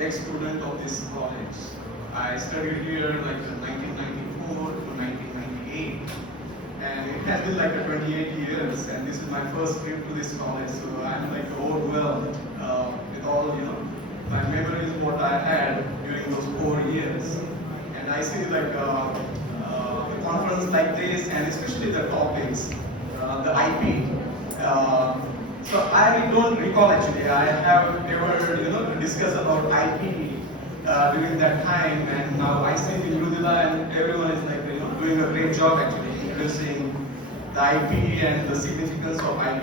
ex-student of this college. I studied here like 1994 to 1998, and it has been like 28 years, and this is my first trip to this college, so I'm like overwhelmed with all, my memories, what I had during those 4 years. And I see like a conference like this, and especially the topics, the IP. So I don't recall actually. I have ever discussed about IP during that time, and now I see in Rudila and everyone is like doing a great job actually introducing the IP and the significance of IP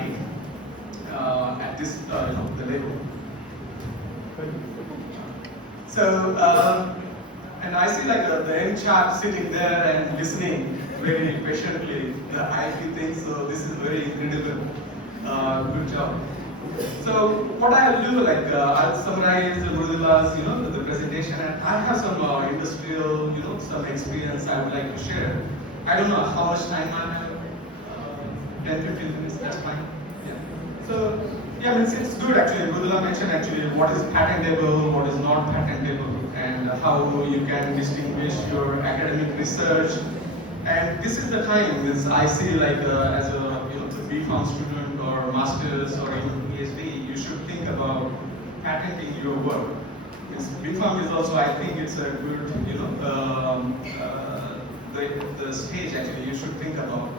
at this the level. So and I see like the young chap sitting there and listening very patiently the IP thing. So this is very incredible. Good job. So what I'll do, like I'll summarize Murudula's, the presentation, and I have some industrial, some experience I would like to share. I don't know how much time I have. 10, 15 minutes. That's fine. Yeah. So yeah, it's good actually. Murudula mentioned actually what is patentable, what is not patentable, and how you can distinguish your academic research. And this is the time I see like as a B.Pharm student or masters or even PhD, you should think about patenting your work. B.Pharm is also, I think it's a good, the stage actually you should think about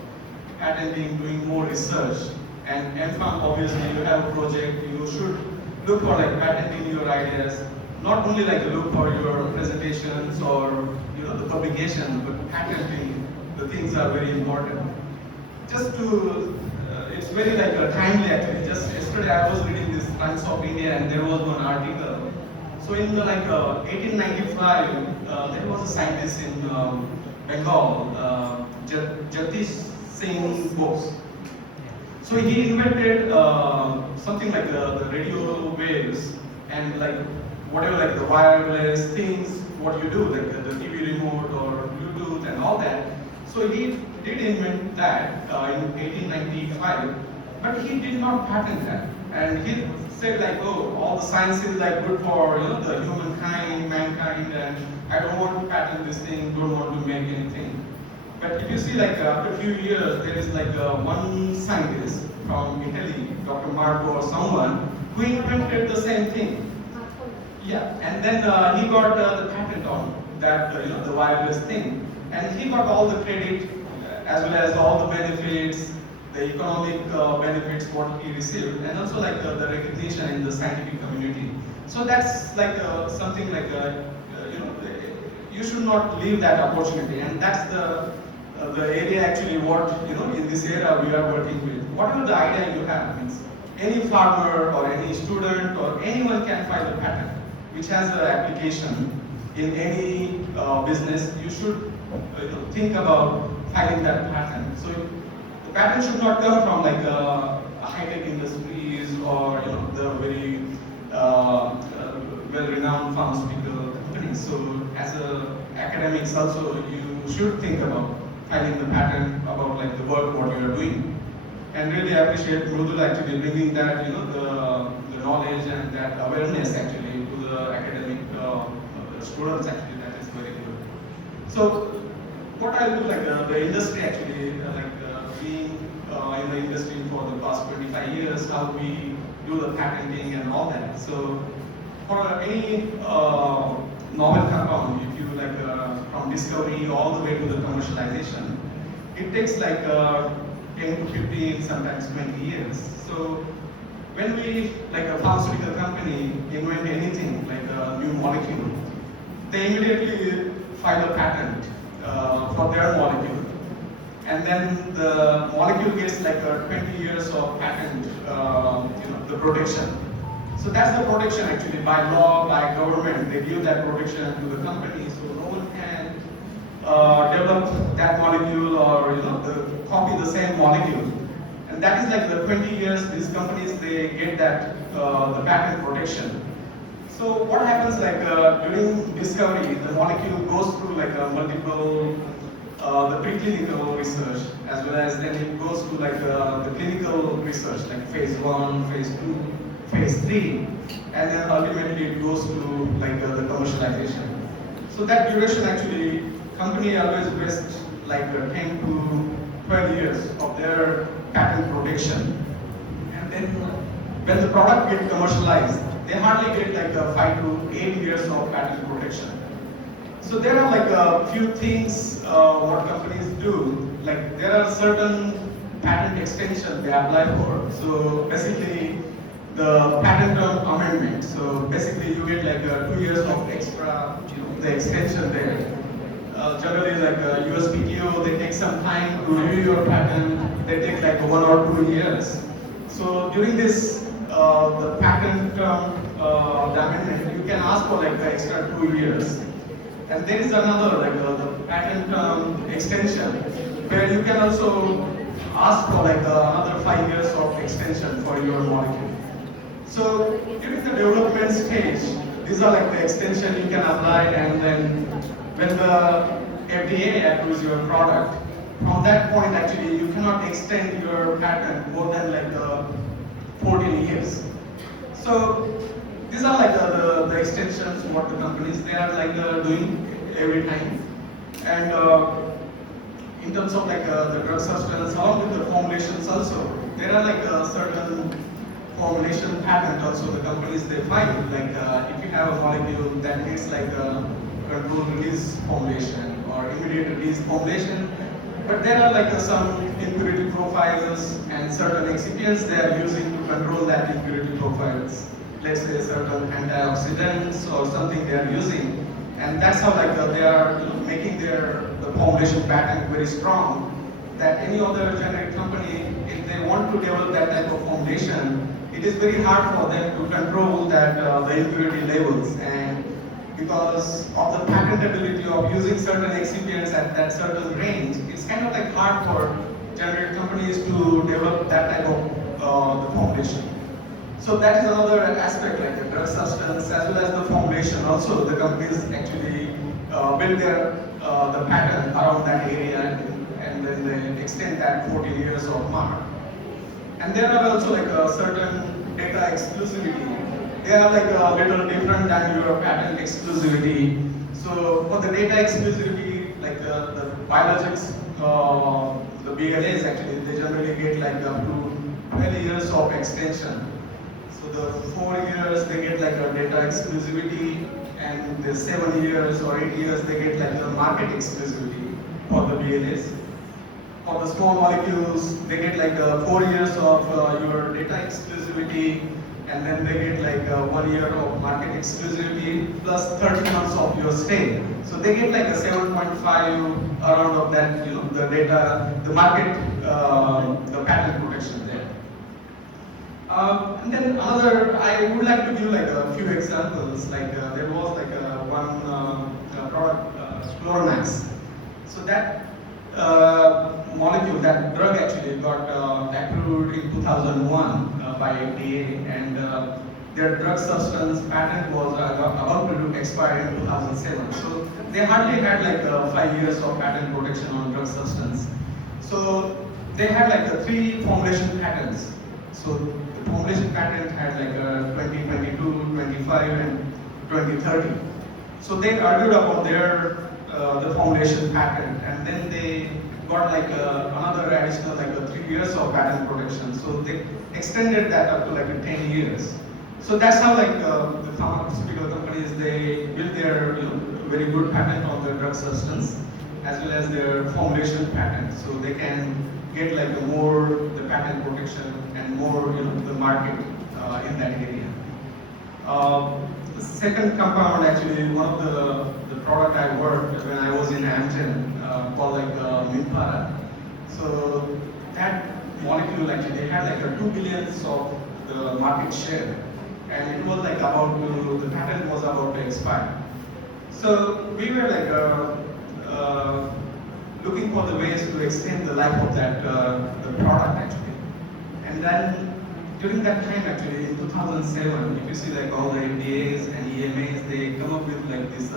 patenting, doing more research. And M.Pharm, obviously you have a project, you should look for like patenting your ideas, not only like look for your presentations or the publication, but patenting the things are very important. Just to it's very like timely actually. Just yesterday I was reading this Times of India and there was one article. So in like 1895, there was a scientist in Bengal, Jagdish Singh Bose. So he invented something like the radio waves and like whatever like the wireless things, what you do like the TV remote or Bluetooth and all that. So he did invent that in 1895, but he did not patent that. And he said like, oh, all the science is like good for the humankind, mankind, and I don't want to patent this thing, don't want to make anything. But if you see like after a few years, there is like one scientist from Italy, Dr. Marco or someone, who invented the same thing. Yeah, and then he got the patent on that, the wireless thing. And he got all the credit as well as all the benefits, the economic benefits what he received, and also like the recognition in the scientific community. So that's like something like you should not leave that opportunity, and that's the area actually what in this era we are working with. Whatever the idea you have, means any farmer or any student or anyone can file a patent which has the application in any business. You should think about filing that patent. So the patent should not come from like high-tech industries or the very well-renowned pharmaceutical companies. So as academics also, you should think about filing the patent about like the work what you are doing. And really appreciate Murudula actually bringing that the knowledge and that awareness actually to the academic students actually. That is very good. So what I'll do, like the industry actually, being in the industry for the past 25 years, how we do the patenting and all that. So for any novel compound, if you like from discovery all the way to the commercialization, it takes like 10 to 15, sometimes 20 years. So when we, like a pharmaceutical company, invent anything, like a new molecule, they immediately file a patent for their molecule. And then the molecule gets like 20 years of patent, the protection. So that's the protection actually by law, by government. They give that protection to the company, so no one can develop that molecule or copy the same molecule. And that is like the 20 years. These companies they get that the patent protection. So what happens like during discovery, the molecule goes through like multiple the preclinical research as well as then it goes to like the clinical research like phase 1, phase 2, phase 3, and then ultimately it goes to like the commercialization. So that duration actually, company always waste like 10 to 12 years of their patent protection. And then when the product gets commercialized, they hardly get like 5 to 8 years of patent protection. So there are like a few things what companies do. Like there are certain patent extension they apply for. So basically the patent term amendment. So basically you get like 2 years of extra, the extension there. Generally like USPTO, they take some time to review your patent. They take like 1 or 2 years. So during this, the patent term, the amendment, you can ask for like the extra 2 years. And there is another, like the patent extension, where you can also ask for like another 5 years of extension for your molecule. So during the development stage, these are like the extension you can apply, and then when the FDA approves your product, from that point actually you cannot extend your patent more than like 14 years. So these are like the extensions what the companies they are like doing every time. And in terms of like the drug substance along with the formulations also, there are like certain formulation patent also the companies they file. Like if you have a molecule that needs like a controlled release formulation or immediate release formulation, but there are like some impurity profiles and certain excipients they are using to control that impurity profiles. Let's say certain antioxidants or something they are using, and that's how like they are making the formulation patent very strong. That any other generic company, if they want to develop that type of formulation, it is very hard for them to control that the impurity levels. And because of the patentability of using certain excipients at that certain range, it's kind of like hard for generic companies to develop that type of the formulation. So that is another aspect, like the drug substance as well as the formulation. Also, the companies actually build their the patent around that area, and then they extend that 14 years of mark. And there are also like certain data exclusivity. They are like a little different than your patent exclusivity. So for the data exclusivity, like the biologics, the BLAs actually, they generally get like up to 12 years of extension. So the 4 years they get like a data exclusivity, and the 7 years or 8 years they get like a market exclusivity for the BLAs. For the small molecules, they get like 4 years of your data exclusivity, and then they get like 1 year of market exclusivity plus 30 months of your stay. So they get like a 7.5 around of that, the data, the market, the patent protection there. And then another, I would like to give like a few examples. Like there was like one product, Chloromax. So that molecule, that drug actually got approved in 2001 by FDA, and their drug substance patent was about to expire in 2007. So they hardly had like 5 years of patent protection on drug substance. So they had like 3 formulation patents. So the formulation patent had like 2022, 25, and 2030. So they argued about their the formulation patent, and then they got like another additional like 3 years of patent protection. So they extended that up to like 10 years. So that's how like the pharmaceutical companies, they build their very good patent on their drug substance as well as their formulation patent. So they can get like more the patent protection and more the market in that area. The second compound, actually, one of the product I worked when I was in Amgen, called like Minpara. So that molecule actually they had like 2 billions of the market share, and it was like about to, the patent was about to expire. So we were like looking for the ways to extend the life of that the product actually. And then during that time actually in 2007, if you see like all the FDAs and EMAs, they come up with like this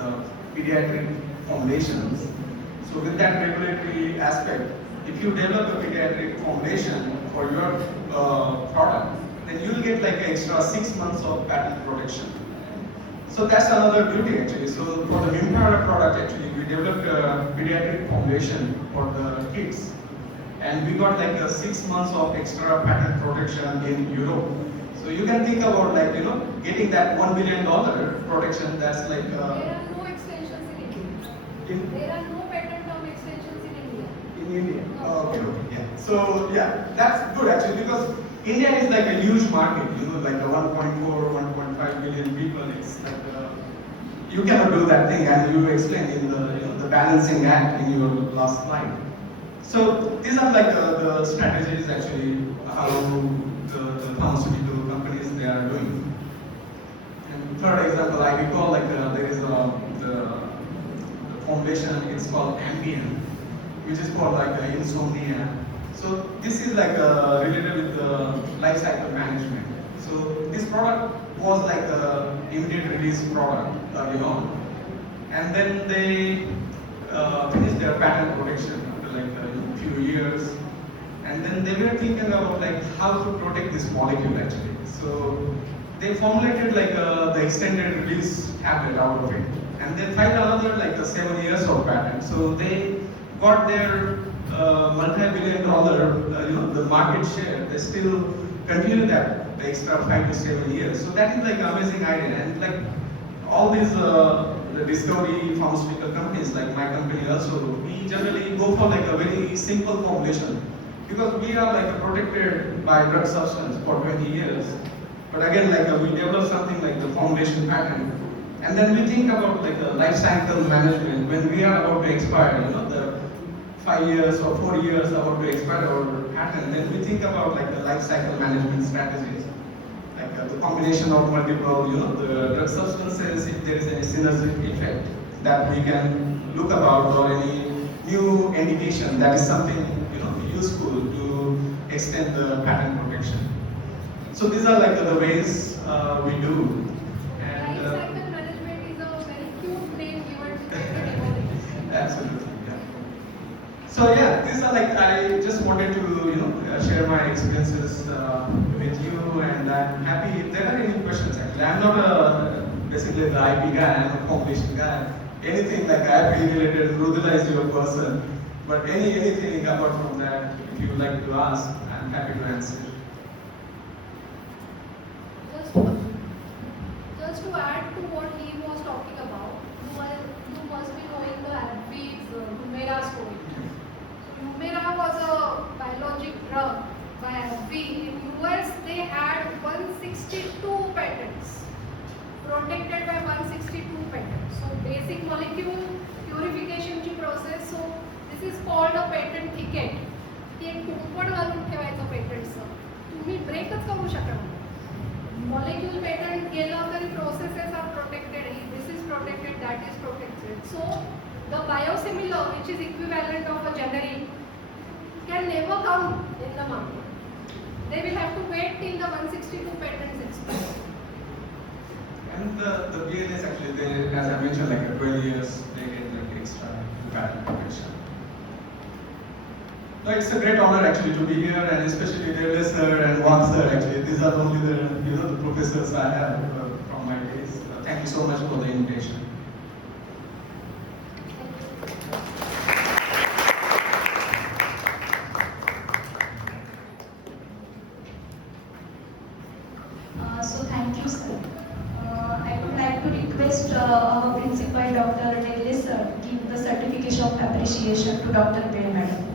pediatric formulations. So with that regulatory aspect, if you develop a pediatric formulation for your product, then you'll get like an extra 6 months of patent protection. So that's another beauty actually. So for the Mimpara product actually, we developed a pediatric formulation for the kids. And we got like a 6 months of extra patent protection in Europe. So you can think about like, getting that $1 billion protection, that's like... There are no extensions in India. There are no patent term extensions in India. In India? No. Oh, okay, yeah. So yeah, that's good actually because India is like a huge market, like a 1.4, 1.5 billion people. It's like you cannot do that thing, as you explained in the balancing act in your last slide. So these are like the strategies actually how the pharmaceutical companies they are doing. And third example, I recall like there is the formulation. It's called Ambien, which is for like insomnia. So this is like related with the life cycle management. So this product was like a immediate release product early on, and then they finished their patent protection after like a few years, and then they were thinking about like how to protect this molecule actually. So they formulated like the extended release tablet out of it, and they filed another like 7 years of patent. So they got their multi-billion dollar, the market share. They still continue that the extra 5 to 7 years. So that is like an amazing idea, and like all these the discovery pharmaceutical companies, like my company also, we generally go for like a very simple formulation because we are like protected by drug substance for 20 years. But again, like we develop something like the formulation patent, and then we think about like a life cycle management when we are about to expire, the 5 years or 4 years about to expire our patent. Then we think about like the life cycle management strategies, like the combination of multiple, the drug substances, if there is any synergistic effect that we can look about, or any new indication that is something useful to extend the patent protection. So these are like the ways we do. And life cycle management is a very cute name given to the Absolutely, yeah. So yeah, these are like, I just wanted to share my experiences with you, and I'm happy if there are any questions. Actually, I'm not basically the IP guy. I'm a formulation guy. Anything like IP related, Rudula is your person. But anything apart from that, if you would like to ask, I'm happy to answer. Just to add to what he was talking about, you must be knowing the AbbVie's Humira story. Humira was a biologic drug by AbbVie. In US, they had 162 patents, protected by 162 patents. So basic molecule purification process. So this is called a patent thicket. की एक कुंपण घालून ठेवायचं पेटंटचं. तुम्ही ब्रेकच करू शकत नाही. Molecule patent गेलं तरी processes are protected. This is protected, that is protected. So the biosimilar, which is equivalent of a generic, can never come in the market. They will have to wait till the 162 patents expire. And the BLS actually, they, as I mentioned, like 12 years, they get like extra patent protection. No, it's a great honor actually to be here, and especially Yogesh sir and Wang sir. Actually, these are only the the professors I have from my days. Thank you so much for the invitation. So thank you, sir. I would like to request our principal, Dr. Yogesh sir, give the certification of appreciation to Dr. Bell, madam.